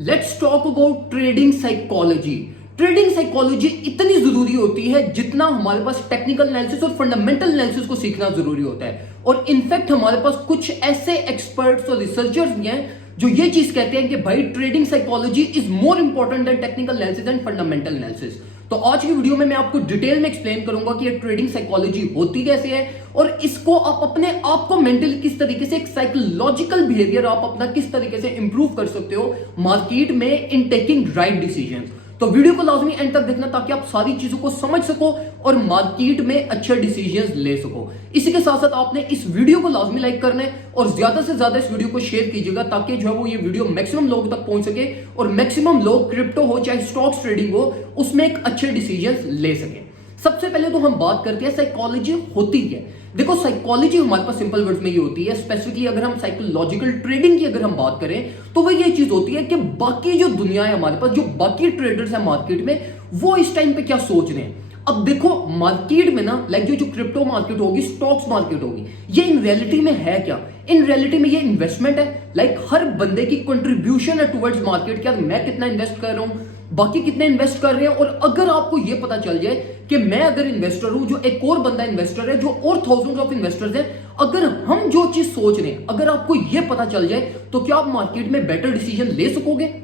Let's talk about trading psychology. Trading psychology इतनी जरूरी होती है जितना हमारे पास टेक्निकल एनालिसिस और फंडामेंटल एनालिसिस को सीखना जरूरी होता है। और इनफैक्ट हमारे पास कुछ ऐसे एक्सपर्ट्स और रिसर्चर्स भी हैं जो ये चीज कहते हैं कि भाई trading psychology is more important than technical analysis and fundamental analysis. तो आज की वीडियो में मैं आपको डिटेल में एक्सप्लेन करूंगा कि ये ट्रेडिंग साइकोलॉजी होती कैसे है और इसको आप अपने आप को मेंटली किस तरीके से, एक साइकोलॉजिकल बिहेवियर आप अपना किस तरीके से इंप्रूव कर सकते हो मार्केट में इन टेकिंग राइट डिसीजंस। तो वीडियो को लाजमी एंड तक देखना ताकि आप सारी चीजों को समझ सको और मार्केट में अच्छे डिसीजंस ले सको। इसी के साथ साथ आपने इस वीडियो को लाजमी लाइक करना है और ज्यादा से ज्यादा इस वीडियो को शेयर कीजिएगा ताकि जो है वो ये वीडियो मैक्सिमम लोगों तक पहुंच सके और मैक्सिमम लोग क्रिप्टो हो चाहे स्टॉक्स ट्रेडिंग हो उसमें एक अच्छे डिसीजंस ले सके। सबसे पहले तो हम बात करते हैं साइकोलॉजी होती क्या है। देखो साइकोलॉजी हमारे पास सिंपल वर्ड्स में ये होती है, स्पेसिफिकली अगर हम साइकोलॉजिकल ट्रेडिंग की अगर हम बात करें तो वो ये चीज होती है कि बाकी जो दुनिया है हमारे पास, जो बाकी ट्रेडर्स हैं मार्केट में, वो इस टाइम पे क्या सोच रहे हैं। अब देखो मार्केट में ना लाइक जो क्रिप्टो मार्केट होगी, स्टॉक्स मार्केट होगी, ये इन रियलिटी में है क्या? इन रियलिटी में ये इन्वेस्टमेंट है। लाइक हर बंदे की कंट्रीब्यूशन है टुवर्ड्स मार्केट क्या मैं कितना इन्वेस्ट कर रहा हूं, बाकी कितने इन्वेस्ट कर रहे हैं। और अगर आपको ये पता चल जाए कि मैं अगर इन्वेस्टर हूं, जो एक और बंदा इन्वेस्टर है, जो और थाउजेंड्स ऑफ इन्वेस्टर्स हैं, अगर हम जो चीज सोच रहे हैं अगर आपको ये पता चल जाए तो क्या आप मार्केट में बेटर डिसीजन ले सकोगे?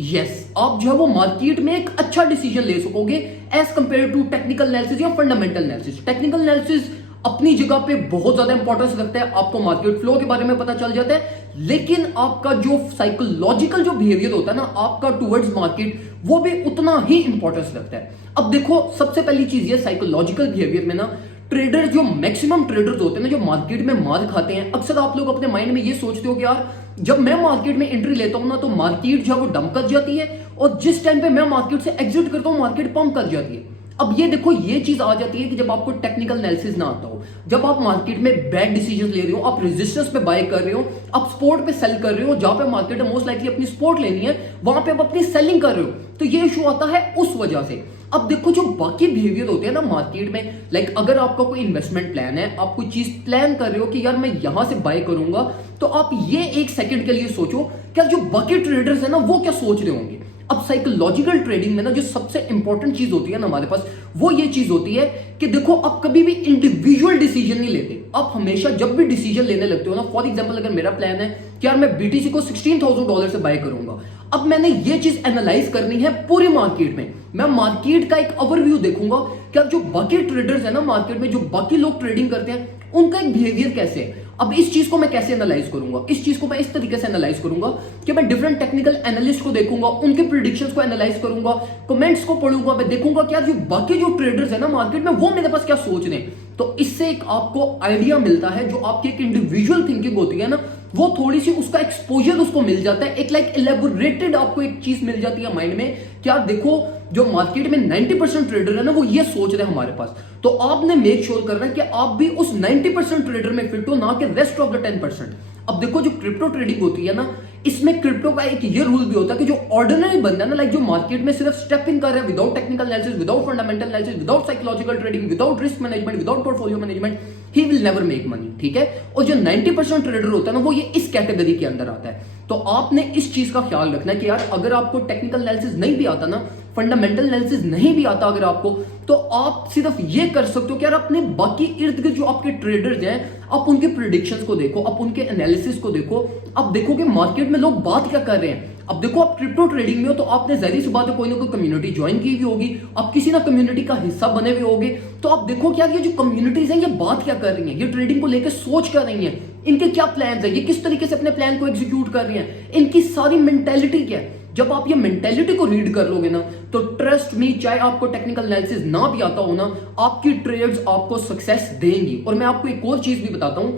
यस, आप जो है वो मार्केट में एक अच्छा डिसीजन ले सकोगे as compare to technical analysis या फंडामेंटल एनालिसिस। टेक्निकल एनालिसिस अपनी जगह पे बहुत ज्यादा इंपॉर्टेंस रखता है, आपको मार्केट फ्लो के बारे में पता चल जाता है, लेकिन आपका जो साइकोलॉजिकल जो बिहेवियर होता है ना आपका टुवर्ड्स मार्केट, वो भी उतना ही इंपॉर्टेंस रखता है। अब देखो सबसे पहली चीज ये साइकोलॉजिकल बिहेवियर में ना ट्रेडर, जो मैक्सिमम ट्रेडर्स होते हैं ना जो मार्केट में मार खाते हैं, अक्सर आप लोग अपने माइंड में ये सोचते हो कि यार जब मैं मार्केट में एंट्री लेता हूं ना तो मार्केट जो है वो डंप कर जाती है और जिस टाइम पे मैं मार्केट से एग्जिट करता हूं मार्केट पंप कर जाती है। अब ये देखो ये चीज आ जाती है कि जब आपको टेक्निकल एनालिसिस ना आता हो, जब आप मार्केट में बैड डिसीजन ले रहे हो, आप रेजिस्टेंस पे बाय कर रहे हो, आप सपोर्ट पे सेल कर रहे हो, जहां पे मार्केट में मोस्ट लाइकली अपनी सपोर्ट लेनी है वहां पे आप अपनी सेलिंग कर रहे हो, तो ये इशू आता है उस वजह से। अब देखो जो बाकी बिहेवियर होते हैं ना मार्केट में, लाइक अगर आपका कोई इन्वेस्टमेंट प्लान है, आप कोई चीज प्लान कर रहे हो कि यार मैं यहां से बाय करूंगा, तो आप ये एक सेकंड के लिए सोचो क्या जो बाकी ट्रेडर्स है ना वो क्या सोच रहे होंगे। अब साइकोलॉजिकल ट्रेडिंग में ना जो सबसे इंपॉर्टेंट चीज होती है ना हमारे पास, वो ये चीज होती है कि देखो आप कभी भी इंडिविजुअल डिसीजन नहीं लेते। आप हमेशा जब भी डिसीजन लेने लगते हो ना, फॉर एग्जांपल अगर मेरा प्लान है कि यार मैं बीटीसी को $16,000 से बाय करूंगा, अब मैंने ये चीज एनालाइज करनी है पूरी मार्केट में, मैं मार्केट का एक ओवरव्यू देखूंगा क्या जो बाकी ट्रेडर्स है ना मार्केट में, जो बाकी लोग ट्रेडिंग करते हैं उनका एक बिहेवियर कैसे है। अब इस चीज को मैं कैसे एनालाइज करूंगा? इस चीज को मैं इस तरीके से एनालाइज करूंगा कि मैं डिफरेंट टेक्निकल एनालिस्ट को देखूंगा, उनके प्रेडिक्शंस को एनालाइज करूंगा, कमेंट्स को पढ़ूंगा, मैं देखूंगा क्या जो बाकी जो ट्रेडर्स है ना मार्केट में वो मेरे पास क्या सोच रहे हैं। तो इससे एक आपको आइडिया मिलता है, जो आपकी एक इंडिविजुअल थिंकिंग होती है ना वो थोड़ी सी उसका एक्सपोजर उसको मिल जाता है, एक लाइक इलेबोरेटेड आपको एक चीज मिल जाती है माइंड में। क्या देखो जो मार्केट में 90% ट्रेडर है ना वो ये सोच रहे हैं हमारे पास, तो आपने मेक श्योर करना है कि आप भी उस 90% ट्रेडर में फिट हो, ना कि रेस्ट ऑफ द 10%। अब देखो जो क्रिप्टो ट्रेडिंग होती है ना, इसमें क्रिप्टो का एक ये रूल भी होता है कि जो ऑर्डिनरी बंदा है ना, लाइक जो मार्केट में सिर्फ स्टेप इन कर रहा है without technical analysis, without fundamental analysis, without psychological trading, without risk management, without portfolio management, he will never make money. ठीक है, और जो 90% ट्रेडर होता है ना वो ये इस कैटेगरी के अंदर आता है। तो आपने इस चीज का ख्याल रखना है कि यार अगर आपको टेक्निकल एनालिसिस नहीं भी आता ना, फंडामेंटल एनालिसिस नहीं भी आता अगर आपको, तो आप सिर्फ ये कर सकते हो कि यार अपने बाकी इर्द गिर्द जो आपके ट्रेडर्स हैं आप उनके प्रेडिक्शंस को देखो, आप उनके एनालिसिस को देखो, आप देखो कि मार्केट में लोग बात क्या कर रहे हैं। अब देखो आप क्रिप्टो ट्रेडिंग में हो तो आपने जाहिर सी बात है कोई ना कोई कम्युनिटी ज्वाइन की हुई होगी, आप किसी ना कम्युनिटी का हिस्सा बने हुए होगे, तो आप देखो क्या ये जो कम्युनिटीज हैं ये बात क्या कर रही हैं, ये ट्रेडिंग को लेकर सोच कर रही हैं, इनके क्या प्लान्स हैं, ये किस तरीके से अपने प्लान को एग्जीक्यूट कर रही हैं, इनकी सारी मेंटेलिटी क्या है। जब आप ये मेंटेलिटी को रीड कर लोगे ना तो ट्रस्ट मी, चाहे आपको टेक्निकल एनालिसिस ना भी आता हो ना, आपकी ट्रेड्स आपको सक्सेस देंगी। और मैं आपको एक और चीज भी बताता हूं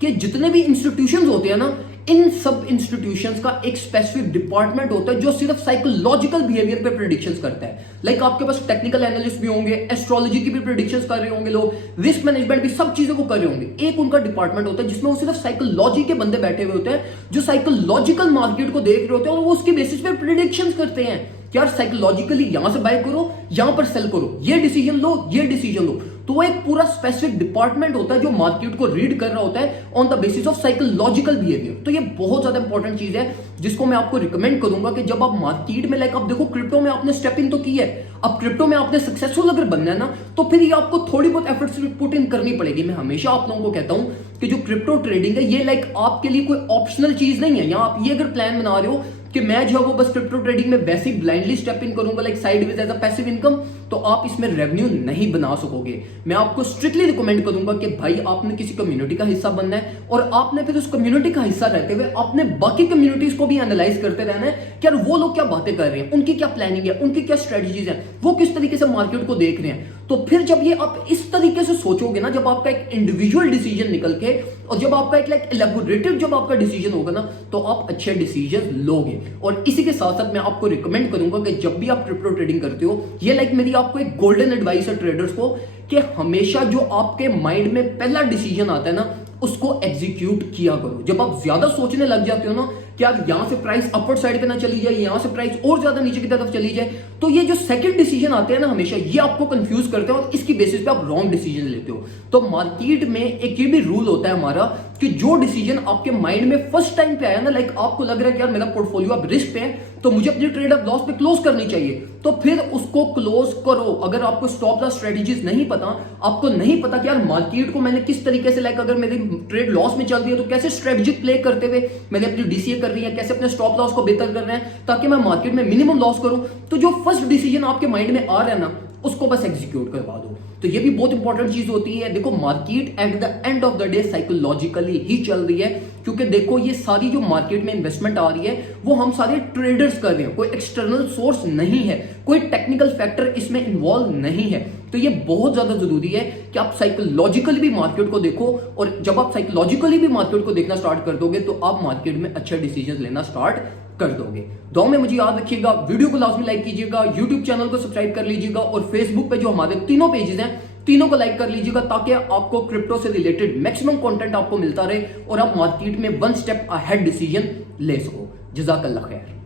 कि जितने भी इंस्टीट्यूशंस होते हैं ना, इन सब इंस्टीट्यूशंस का एक स्पेसिफिक डिपार्टमेंट होता है जो सिर्फ साइकोलॉजिकल बिहेवियर पे प्रेडिक्शंस करता है। लाइक आपके पास टेक्निकल एनालिस्ट भी होंगे, एस्ट्रोलॉजी की भी प्रेडिक्शंस कर रहे होंगे लोग, रिस्क मैनेजमेंट भी, सब चीजों को कर रहे होंगे। एक उनका डिपार्टमेंट होता है जिसमें वो सिर्फ साइकोलॉजी के बंदे बैठे हुए होते हैं, जो साइकोलॉजिकल मार्केट को देख रहे होते हैं और वो उसके बेसिस पे प्रेडिक्शंस करते हैं। यार साइकोलॉजिकली यहां से बाय करो, यहां पर सेल करो, ये डिसीजन लो, ये डिसीजन लो। तो वो एक पूरा स्पेसिफिक डिपार्टमेंट होता है जो मार्केट को रीड कर रहा होता है on the basis of psychological behaviour. तो ये बहुत ज्यादा इंपॉर्टेंट चीज है जिसको मैं आपको रिकमेंड करूंगा कि जब आप मार्केट में लाइक आप देखो क्रिप्टो में आपने स्टेप इन तो की है, अब क्रिप्टो में आपने सक्सेसफुल अगर बनना है ना तो फिर ये आपको थोड़ी बहुत एफर्ट्स पुट इन करनी पड़ेगी। मैं हमेशा आप लोगों को कहता हूं कि जो क्रिप्टो ट्रेडिंग है ये लाइक आपके लिए कोई ऑप्शनल चीज नहीं है। यहां आप ये अगर प्लान बना रहे हो कि मैं जो है वो बस क्रिप्टो ट्रेडिंग में वैसे ही ब्लाइंडली स्टेप इन करूंगा like sideways as a passive income, तो आप इसमें रेवेन्यू नहीं बना सकोगे। मैं आपको स्ट्रिक्टली रिकमेंड करूंगा कि भाई आपने किसी कम्युनिटी का हिस्सा बनना है और आपने फिर उस कम्युनिटी का हिस्सा रहते हुए आपने बाकी कम्युनिटीज को भी एनालाइज करते रहना है कि यार वो लोग क्या बातें कर रहे हैं, उनकी क्या प्लानिंग है, उनकी क्या स्ट्रेटजीज है, वो किस तरीके से मार्केट को देख रहे हैं। तो फिर जब ये आप इस तरीके से सोचोगे ना, जब आपका एक इंडिविजुअल डिसीजन निकल के और जब आपका एक लाइक एलैबोरेटेड जब आपका डिसीजन होगा ना तो आप अच्छे डिसीजन लोगे। और इसी के साथ साथ मैं आपको रिकमेंड करूंगा कि जब भी आप क्रिप्टो ट्रेडिंग करते हो, ये लाइक मेरी आपको एक गोल्डन एडवाइस है ट्रेडर्स को कि हमेशा जो आपके माइंड में पहला डिसीजन आता है ना उसको एग्जीक्यूट किया करो। जब आप ज्यादा सोचने लग जाते हो ना कि यार यहां से प्राइस अपवर्ड साइड पे ना चली जाए, यहां से प्राइस और ज्यादा नीचे की तरफ चली जाए, तो ये जो सेकंड डिसीजन आते हैं ना हमेशा ये आपको कंफ्यूज करते हैं और इसकी बेसिस पे आप रॉन्ग डिसीजन लेते हो। तो मार्केट में एक ये भी रूल होता है हमारा कि जो डिसीजन आपके माइंड में फर्स्ट टाइम पे आया ना, लाइक आपको लग रहा है कि यार मेरा पोर्टफोलियो अब रिस्क पे है तो मुझे अपनी ट्रेड अब लॉस पे क्लोज करनी चाहिए, तो फिर उसको क्लोज करो। अगर आपको स्टॉप लॉस स्ट्रेटजीज नहीं पता, आपको नहीं पता कि यार मार्केट को मैंने किस तरीके से लाइक अगर मेरी ट्रेड लॉस में चल रही है तो कैसे स्ट्रेटजिक प्ले करते हुए मैंने अपनी डीसीए कर रही है, कैसे अपने स्टॉप लॉस को बेहतर कर रहे हैं ताकि मैं मार्केट में मिनिमम लॉस करूं। तो जो फर्स्ट डिसीजन आपके माइंड में आ रहा है ना उसको बस एग्जीक्यूट करवा दो। तो ये भी बहुत इंपॉर्टेंट चीज होती है। देखो market at the end of the day psychologically ही चल रही है, क्योंकि देखो ये सारी जो मार्केट में इन्वेस्टमेंट आ रही है वो हम सारे ट्रेडर्स कर रहे हैं, कोई एक्सटर्नल सोर्स नहीं है, कोई टेक्निकल फैक्टर इसमें इन्वॉल्व नहीं है। तो ये बहुत ज्यादा जरूरी है कि आप साइकोलॉजिकली भी मार्केट को देखो, और जब आप साइकोलॉजिकली भी मार्केट को देखना स्टार्ट कर दोगे तो आप मार्केट में अच्छे डिसीजन लेना स्टार्ट कर दोगे। दुआ में मुझे याद रखिएगा, वीडियो को लाजमी लाइक कीजिएगा, यूट्यूब चैनल को सब्सक्राइब कर लीजिएगा और फेसबुक पे जो हमारे तीनों पेजेस हैं तीनों को लाइक कर लीजिएगा ताकि आपको क्रिप्टो से रिलेटेड मैक्सिमम कंटेंट आपको मिलता रहे और आप मार्केट में वन स्टेप अहेड डिसीजन ले सको। जज़ाकल्लाह खैर।